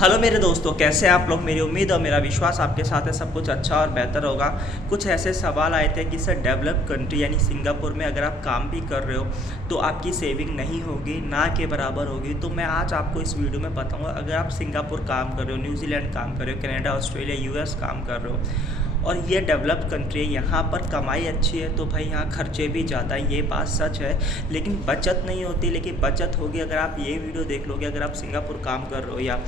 Hello मेरे दोस्तों, कैसे हैं आप लोग। मेरी उम्मीद और मेरा विश्वास आपके साथ है सब कुछ अच्छा और बेहतर होगा। कुछ ऐसे सवाल आए थे कि सर डेवलप्ड कंट्री यानी सिंगापुर में अगर आप काम भी कर रहे हो तो आपकी सेविंग नहीं होगी, ना के बराबर होगी। तो मैं आज आपको इस वीडियो में बताऊंगा, अगर आप सिंगापुर काम कर रहे हो, न्यूजीलैंड काम कर रहे हो, कनाडा, ऑस्ट्रेलिया, यूएस काम कर रहे हो और ये डेवलप्ड कंट्री है, यहाँ पर कमाई अच्छी है तो भाई यहाँ खर्चे भी ज़्यादा है, ये बात सच है। लेकिन बचत नहीं होती, लेकिन बचत होगी अगर आप ये वीडियो देख लोगे। अगर आप सिंगापुर काम कर रहे हो या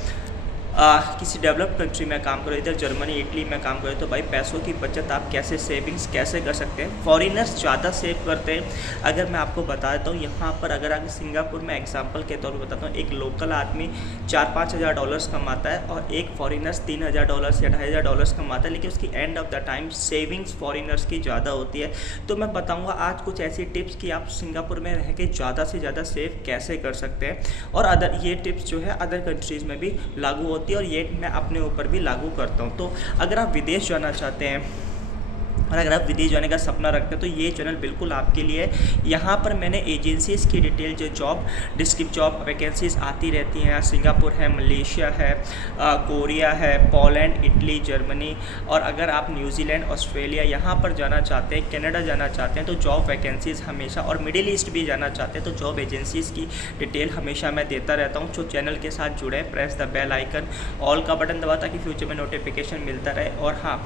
किसी डेवलप्ड कंट्री में काम करो, इधर जर्मनी, इटली में काम करो, तो भाई पैसों की बचत आप कैसे, सेविंग्स कैसे कर सकते हैं। फॉरेनर्स ज़्यादा सेव करते हैं। अगर मैं आपको बता देता हूँ, यहाँ पर अगर आप सिंगापुर में एग्जांपल के तौर पर बताता हूँ, एक लोकल आदमी 4-5 हज़ार डॉलर्स कमाता है और एक फॉरेनर्स 3,000 डॉलर्स या 2,500 डॉलर्स कमाता है, लेकिन उसकी end of the time savings foreigners की ज़्यादा होती है। तो मैं बताऊँगा आज कुछ ऐसी टिप्स कि आप सिंगापुर में रह के ज़्यादा से ज़्यादा सेव कैसे कर सकते हैं। और अदर ये टिप्स जो है अदर कंट्रीज़ में भी लागू होती है और ये मैं अपने ऊपर भी लागू करता हूँ। तो अगर आप विदेश जाना चाहते हैं और अगर आप विदेश जाने का सपना रखते हैं तो ये चैनल बिल्कुल आपके लिए है। यहाँ पर मैंने एजेंसीज़ की डिटेल, जो जॉब वैकेंसीज आती रहती हैं, सिंगापुर है, मलेशिया है, कोरिया है, पोलैंड, इटली, जर्मनी, और अगर आप न्यूजीलैंड, ऑस्ट्रेलिया यहाँ पर जाना चाहते हैं, कनाडा जाना चाहते हैं तो जॉब वैकेंसीज़ हमेशा, और मिडिल ईस्ट भी जाना चाहते हैं तो जॉब एजेंसीज़ की डिटेल हमेशा मैं देता रहता हूँ। जो चैनल के साथ जुड़े, press the bell icon, all का बटन दबा ताकि फ्यूचर में नोटिफिकेशन मिलता रहे। और हाँ,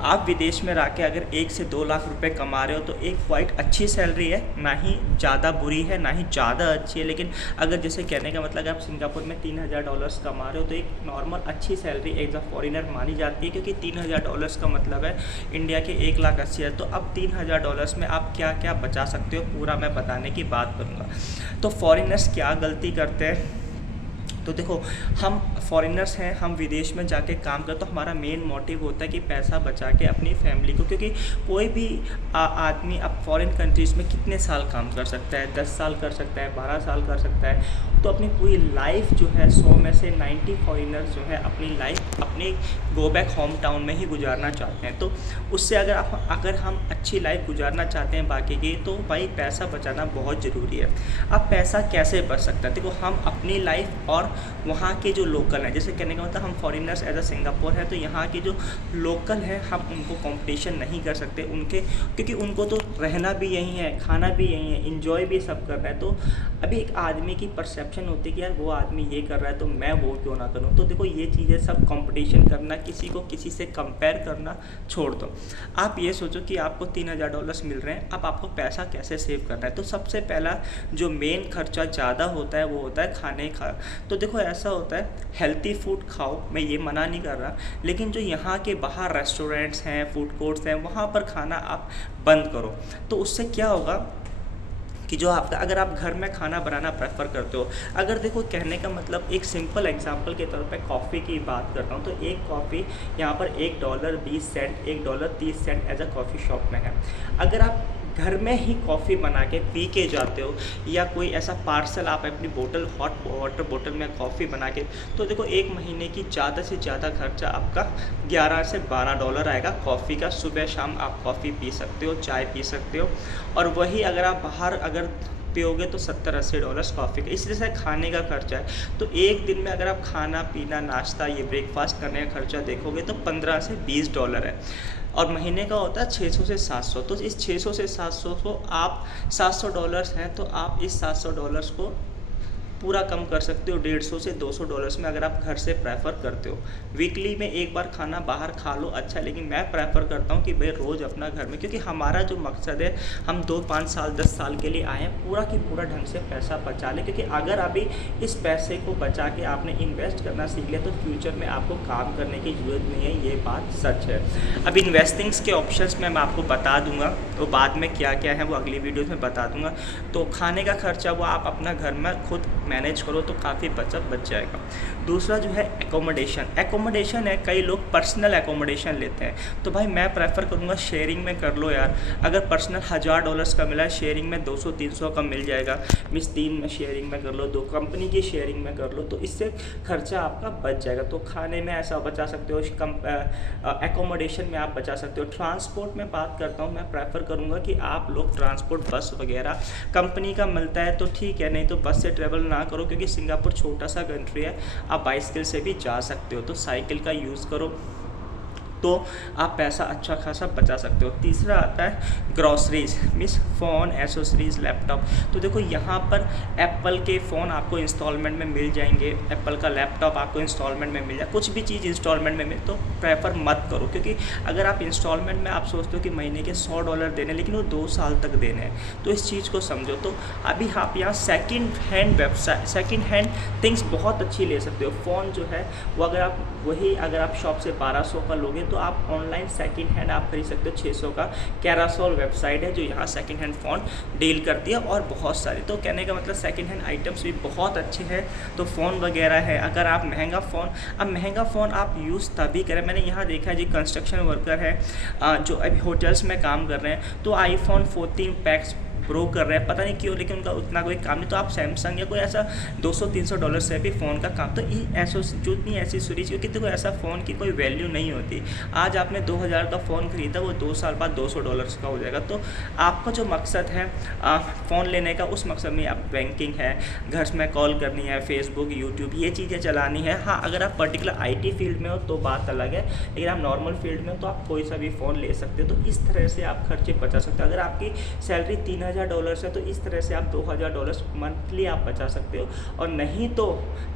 आप विदेश में रह के अगर 1 से 2 लाख रुपए कमा रहे हो तो एक क्वाइट अच्छी सैलरी है, ना ही ज़्यादा बुरी है ना ही ज़्यादा अच्छी है। लेकिन अगर जैसे कहने का मतलब आप सिंगापुर में 3,000 डॉलर्स कमा रहे हो तो एक नॉर्मल अच्छी सैलरी एज अ फॉरेनर मानी जाती है, क्योंकि 3,000 डॉलर्स का मतलब है इंडिया के 1,80,000। तो अब 3,000 डॉलर्स में आप क्या क्या बचा सकते हो, पूरा मैं बताने की बात करूँगा। तो फॉरेनर्स क्या गलती करते हैं, तो देखो, हम फॉरेनर्स हैं, हम विदेश में जाके काम करते, तो हमारा मेन मोटिव होता है कि पैसा बचा के अपनी फैमिली को, क्योंकि कोई भी आदमी अब फॉरेन कंट्रीज़ में कितने साल काम कर सकता है, 10 साल कर सकता है, 12 साल कर सकता है। तो अपनी पूरी लाइफ जो है 100 में से 90 फॉरेनर्स जो है अपनी लाइफ अपनी गो बैक होम टाउन में ही गुजारना चाहते हैं। तो उससे अगर हम अच्छी लाइफ गुजारना चाहते हैं बाकी की, तो भाई पैसा बचाना बहुत ज़रूरी है। अब पैसा कैसे बच सकता है, देखो, हम अपनी लाइफ और वहाँ के जो लोकल हैं, जैसे कहने का मतलब हम फॉरेनर्स एज अ सिंगापुर है तो यहाँ के जो लोकल हैं हम उनको कंपटीशन नहीं कर सकते उनके, क्योंकि उनको तो रहना भी यहीं है, खाना भी यहीं है, इंजॉय भी सब कर रहा है। तो अभी एक आदमी की परसेप्शन होती है कि यार वो आदमी ये कर रहा है तो मैं वो क्यों ना करूँ। तो देखो, ये चीज़ें सब कंपटीशन करना, किसी को किसी से कंपेयर करना छोड़ दो। आप ये सोचो कि आपको 3,000 डॉलर्स मिल रहे हैं, अब आपको पैसा कैसे सेव करना है। तो सबसे पहला जो मेन खर्चा ज़्यादा होता है वो होता है खाने का। तो देखो, ऐसा होता है, हेल्थी फूड खाओ, मैं ये मना नहीं कर रहा, लेकिन जो यहाँ के बाहर रेस्टोरेंट्स हैं, फूड कोर्ट्स हैं, वहाँ पर खाना आप बंद करो। तो उससे क्या होगा कि जो आपका, अगर आप घर में खाना बनाना प्रेफर करते हो, अगर देखो, कहने का मतलब एक सिंपल एग्जांपल के तौर पे कॉफ़ी की बात करता हूँ, तो एक कॉफ़ी यहाँ पर $1.20, $1.30 एज अ कॉफ़ी शॉप में है। अगर आप घर में ही कॉफ़ी बना के पी के जाते हो, या कोई ऐसा पार्सल आप अपनी बोतल, हॉट वाटर बोतल में कॉफ़ी बना के, तो देखो, एक महीने की ज़्यादा से ज़्यादा खर्चा आपका $11 से $12 आएगा कॉफ़ी का। सुबह शाम आप कॉफ़ी पी सकते हो, चाय पी सकते हो, और वही अगर आप बाहर अगर पियोगे तो $70-80 कॉफ़ी का। इस तरह से खाने का खर्चा है। तो एक दिन में अगर आप खाना पीना, नाश्ता, ये ब्रेकफास्ट करने का खर्चा देखोगे तो $15 से $20 है, और महीने का होता है 600 से 700। तो इस 600 से 700 को आप, $700 हैं तो आप इस $700 को पूरा कम कर सकते हो 150 से $200 में, अगर आप घर से प्रेफर करते हो। वीकली में एक बार खाना बाहर खा लो, अच्छा, लेकिन मैं प्रेफर करता हूँ कि भाई रोज़ अपना घर में, क्योंकि हमारा जो मकसद है, हम 2-5 साल 10 साल के लिए आए हैं, पूरा की पूरा ढंग से पैसा बचा लें, क्योंकि अगर अभी इस पैसे को बचा के आपने इन्वेस्ट करना सीख लिया तो फ्यूचर में आपको काम करने की ज़रूरत नहीं है, ये बात सच है। अब इन्वेस्टिंग्स के ऑप्शंस में मैं आपको बता दूंगा, तो बाद में क्या क्या है वो अगली वीडियो में बता दूंगा। तो खाने का खर्चा वो आप अपना घर में खुद मैनेज करो तो काफ़ी बच जाएगा। दूसरा जो है एकोमोडेशन है, कई लोग पर्सनल एकोमोडेशन लेते हैं, तो भाई मैं प्रेफर करूँगा शेयरिंग में कर लो यार। अगर पर्सनल $1,000 का मिला है, शेयरिंग में 200-300 का मिल जाएगा, मिस 3 में शेयरिंग में कर लो, 2 कंपनी की शेयरिंग में कर लो, तो इससे खर्चा आपका बच जाएगा। तो खाने में ऐसा बचा सकते हो, एकोमोडेशन में आप बचा सकते हो। ट्रांसपोर्ट में बात करता हूँ, मैं प्रेफर करूँगा कि आप लोग ट्रांसपोर्ट, बस वगैरह कंपनी का मिलता है तो ठीक है, नहीं तो बस से ट्रेवल ना ना करो, क्योंकि सिंगापुर छोटा सा कंट्री है, आप बाइसिकल से भी जा सकते हो, तो साइकिल का यूज़ करो तो आप पैसा अच्छा खासा बचा सकते हो। तीसरा आता है groceries, means phone, accessories, laptop. तो देखो यहाँ पर एप्पल के फ़ोन आपको इंस्टॉलमेंट में मिल जाएंगे, एप्पल का लैपटॉप आपको इंस्टॉलमेंट में मिल जाए, कुछ भी चीज़ इंस्टॉलमेंट में मिले तो प्रेफर मत करो, क्योंकि अगर आप इंस्टॉलमेंट में आप सोचते हो कि महीने के $100 देने, लेकिन वो 2 साल तक देने हैं, तो इस चीज़ को समझो। तो अभी आप यहाँ second hand website, second hand things बहुत अच्छी ले सकते हो। फ़ोन जो है वो अगर आप शॉप से 1200 का लोगे तो आप ऑनलाइन सेकंड हैंड आप खरीद सकते हो 600 का। कैरासोल वेबसाइट है जो यहाँ सेकंड हैंड फ़ोन डील करती है, और बहुत सारी। तो कहने का मतलब सेकंड हैंड आइटम्स भी बहुत अच्छे हैं। तो फ़ोन वगैरह है। अगर आप महंगा फ़ोन आप यूज़ तभी करें। मैंने यहाँ देखा है जी, कंस्ट्रक्शन वर्कर है जो अभी होटल्स में काम कर रहे हैं, तो आईफोन 14 पैक्स प्रो कर रहे हैं, पता नहीं क्यों, लेकिन उनका उतना कोई काम नहीं। तो आप सैमसंग या कोई ऐसा $200-300 से भी फ़ोन का काम, तो जो इतनी ऐसी सीरीज, क्योंकि देखो ऐसा फ़ोन की कोई वैल्यू नहीं होती। आज आपने 2000 का फ़ोन खरीदा, वो 2 साल बाद $200 का हो जाएगा। तो आपका जो मकसद है फ़ोन लेने का, उस मकसद में आप बैंकिंग है, घर में कॉल करनी है, फेसबुक, यूट्यूब, ये चीज़ें चलानी है। हाँ, अगर आप पर्टिकुलर IT फील्ड में हो तो बात अलग है, लेकिन आप नॉर्मल फील्ड में हो तो आप कोई सा भी फ़ोन ले सकते हो। तो इस तरह से आप खर्चे बचा सकते हो। अगर आपकी सैलरी $3000 है तो इस तरह से आप $2000 मंथली आप बचा सकते हो, और नहीं तो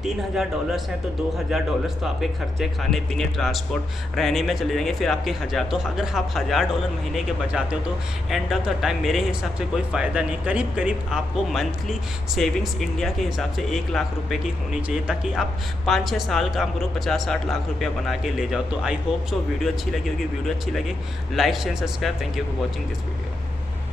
$3000 हैं तो $2000 तो आपके खर्चे, खाने पीने, ट्रांसपोर्ट, रहने में चले जाएंगे, फिर आपके 1000। तो अगर आप $1000 महीने के बचाते हो तो एंड ऑफ द टाइम मेरे हिसाब से कोई फ़ायदा नहीं। करीब करीब आपको मंथली सेविंग्स इंडिया के हिसाब से 1 लाख रुपए की होनी चाहिए, ताकि आप 5-6 साल काम करो, 50-60 लाख रुपया बना के ले जाओ। तो आई होप सो वीडियो अच्छी लगी होगी। वीडियो अच्छी लगे like share subscribe. Thank you for watching this video.